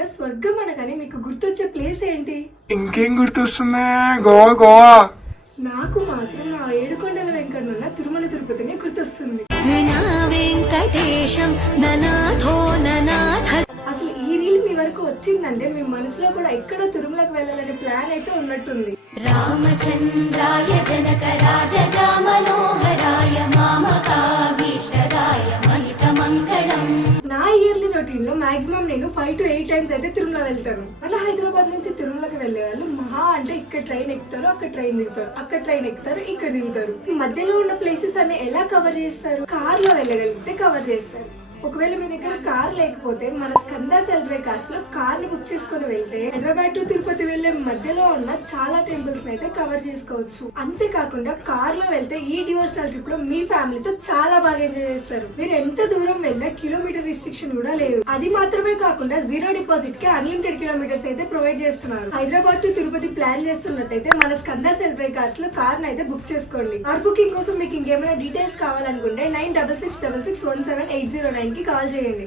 ఎప్పుడైనా స్వర్గం అనగానే మీకు గుర్తొచ్చే ప్లేస్ ఏంటి? ఇంకేం గుర్తొస్తుంది? గోవా గోవా. నాకు మాత్రం నా ఏడుకొండల వెంకన్న తిరుమల తిరుపతిని గుర్తొస్తుంది. అసలు ఈ రీల్ మీ వరకు వచ్చిందంటే మీ మనసులో కూడా ఎక్కడో తిరుమలకు వెళ్ళాలనే ప్లాన్ అయితే ఉన్నట్టుంది. రామచంద్రాయ జనక రాజజా మనోహరాయ మామకాభీష్టదాయ మహిత మంగళం. నా ఇయర్లీ రొటీన్ లో మాక్సిమం నేను 5 to 8 టైమ్స్ అయితే తిరుమల వెళ్తాను. అలా హైదరాబాద్ నుంచి తిరుమలకి వెళ్లే వాళ్ళు మహా అంటే ఇక్కడ ట్రైన్ ఎక్కుతారు, అక్కడ ట్రైన్ దిగుతారు, అక్కడ ట్రైన్ ఎక్కుతారు, ఇక్కడ దిగుతారు. మధ్యలో ఉన్న ప్లేసెస్ అన్ని ఎలా కవర్ చేస్తారు? కార్ లో వెళ్ళగలిగితే కవర్ చేస్తారు. ఒకవేళ మీ దగ్గర కార్ లేకపోతే మన స్కంద సెల్వే కార్స్ లో కార్ ని బుక్ చేసుకుని వెళ్తే హైదరాబాద్ టు తిరుపతి వెళ్లే మధ్యలో ఉన్న చాలా టెంపుల్స్ అయితే కవర్ చేసుకోవచ్చు. అంతేకాకుండా కార్ లో వెళ్తే ఈ డివోషనల్ ట్రిప్ లో మీ ఫ్యామిలీతో చాలా బాగా ఎంజాయ్ చేస్తారు. మీరు ఎంత దూరం వెళ్ళినా కిలోమీటర్ రిస్ట్రిక్షన్ కూడా లేదు. అది మాత్రమే కాకుండా 0 డిపాజిట్ కి అన్లిమిటెడ్ కిలోమీటర్స్ అయితే ప్రొవైడ్ చేస్తున్నారు. హైదరాబాద్ టు తిరుపతి ప్లాన్ చేస్తున్నట్టయితే మన స్కంద సెల్వే కార్స్ లో కార్ అయితే బుక్ చేసుకోండి. కార్ బుకింగ్ కోసం మీకు ఇంకేమైనా డీటెయిల్స్ కావాలనుకుంటే 96661780 కి కాల్ చేయండి.